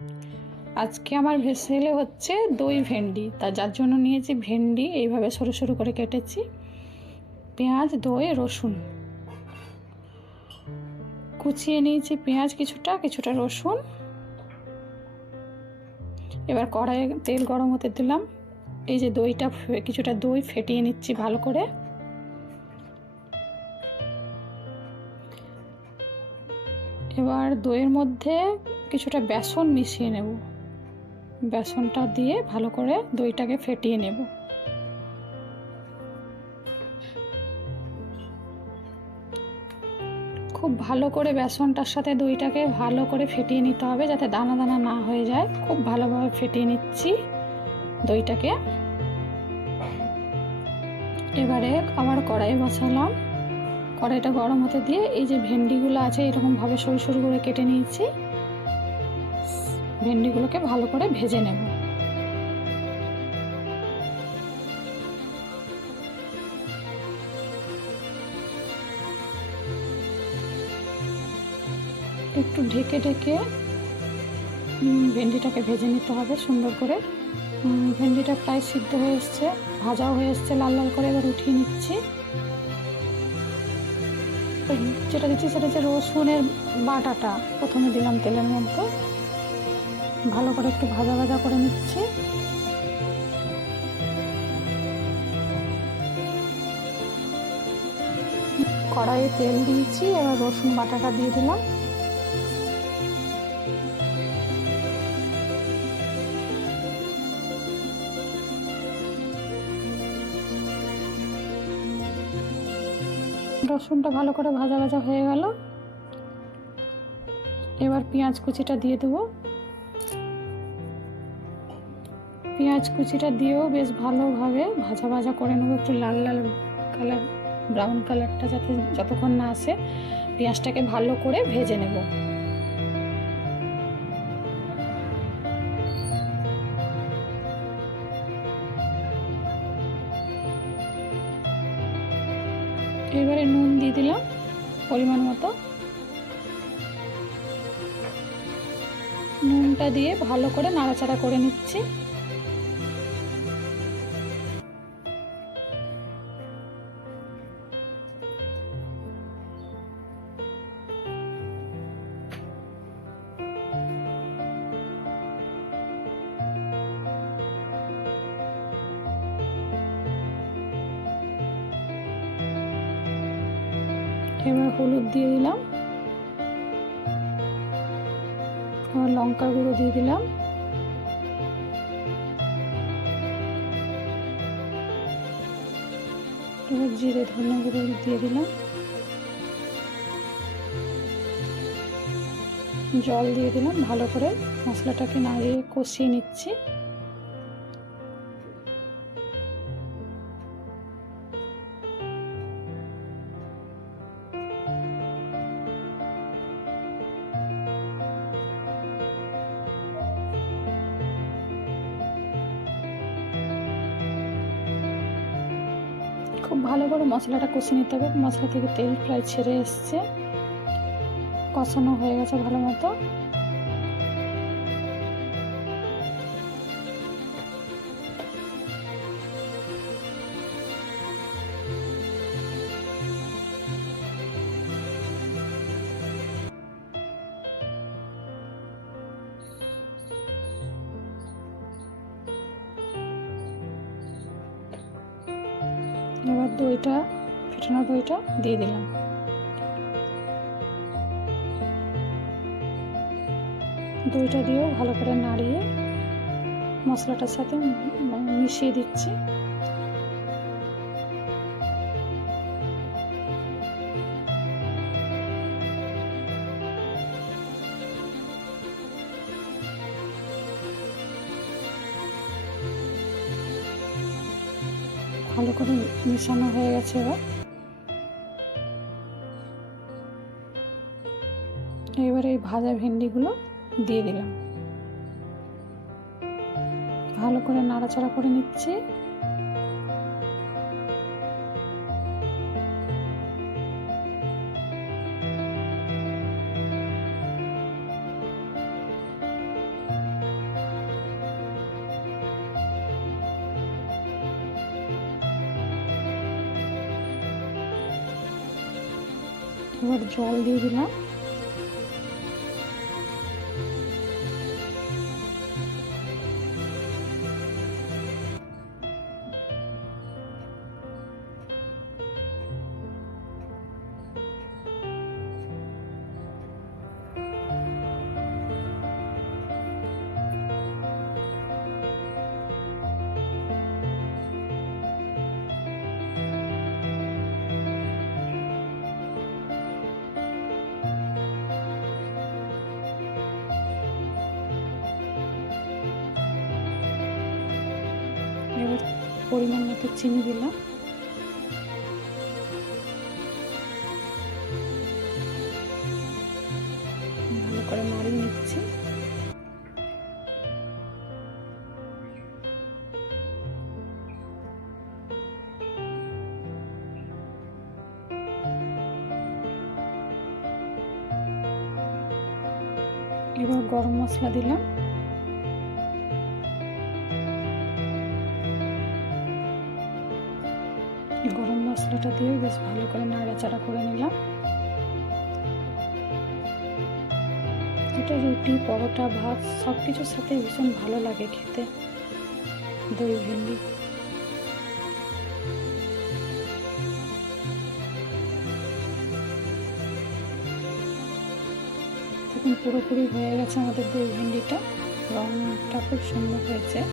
আজকে আমার ভেসেলে হচ্ছে দই ভেন্ডি, যার জন্য নিয়েছি ভেন্ডি, এইভাবে সরু সরু করে কেটেছি। পেঁয়াজ, দই, রসুন কুচিয়ে নিয়েছি, পেঁয়াজ কিছুটা, কিছুটা রসুন। এবার কড়াইয়ে তেল গরম হতে দিলাম। এই যে দইটা, কিছুটা দই ফেটিয়ে নিচ্ছি ভালো করে। এবার দইয়ের মধ্যে কিছুটা বেসন মিশিয়ে নেব। বেসনটা দিয়ে ভালো করে দইটাকে ফেটিয়ে নেব। খুব ভালো করে বেসনটার সাথে দইটাকে ভালো করে ফেটিয়ে নিতে হবে, যাতে দানা দানা না হয়ে যায়। খুব ভালোভাবে ফেটিয়ে নিচ্ছি দইটাকে। এবারে আবার কড়াই বসালাম। কড়াইটা গরম হতে দিয়ে এই যে ভেন্ডিগুলো আছে, এরকমভাবে সরু সরু করে কেটে নিয়েছি। ভেন্ডিগুলোকে ভালো করে ভেজে নেব। একটু ঢেকে ঢেকে ভেন্ডিটাকে ভেজে নিতে হবে সুন্দর করে। ভেন্ডিটা প্রায় সিদ্ধ হয়ে এসছে, ভাজাও হয়ে এসছে লাল লাল করে। এবার উঠিয়ে নিচ্ছি। যেটা দিচ্ছি সেটা হচ্ছে রসুনের বাটাটা। প্রথমে দিলাম তেলের মধ্যে, ভালো করে একটু ভাজা ভাজা করে নিচ্ছি। কড়াইয়ে তেল দিয়েছি, এবার রসুন বাটাটা দিয়ে দিলাম। রসুনটা ভালো করে ভাজা ভাজা হয়ে গেল। এবার পেঁয়াজ কুচিটা দিয়ে দেবো। পেঁয়াজ কুচিটা দিয়েও বেশ ভালোভাবে ভাজা ভাজা করে নেবো, একটু লাল লাল কালার, ব্রাউন কালারটা যাতে যতক্ষণ না আসে পেঁয়াজটাকে ভালো করে ভেজে নেব। এবারে নুন দিয়ে দিলাম পরিমাণ মতো। নুনটা দিয়ে ভালো করে নাড়াচাড়া করে নিচ্ছি। এবার হলুদ দিয়ে দিলাম, এবার লঙ্কার গুঁড়ো দিয়ে দিলাম, এবার জিরে ধনে গুঁড়ো দিয়ে দিলাম, জল দিয়ে দিলাম। ভালো করে মশলাটাকে নাড়িয়ে কষিয়ে নিচ্ছি। খুব ভালো করে মশলাটা কষিয়ে নিতে হবে। মশলা থেকে তেল প্রায় ছেড়ে এসছে, কষানো হয়ে গেছে ভালো মতো। এবার দইটা, ফেটানো দইটা দিয়ে দিলাম। দইটা দিয়েও ভালো করে নাড়িয়ে মশলাটার সাথে মিশিয়ে দিচ্ছি। ভালো করে মিশানো হয়ে গেছে। এবার এই ভাজা ভেন্ডিগুলো দিয়ে দিলাম, ভালো করে নাড়াচাড়া করে নিচ্ছি। এবার জল দিয়ে দিলাম। এবার পরিমাণ মতো চিনি দিলাম। ভালো করে নাড়িয়ে নিচ্ছি। এবার গরম মশলা দিলাম। গরম মশলাটা দিয়ে বেশ ভালো করে নাড়াচাড়া করে নিলাম। এটা রুটি, পরোটা, ভাত সব কিছুর সাথে ভীষণ ভালো লাগে খেতে দই ভেন্ডি। এখন পুরোপুরি হয়ে গেছে আমাদের দই ভেন্ডিটা। রঙটা খুব সুন্দর হয়েছে।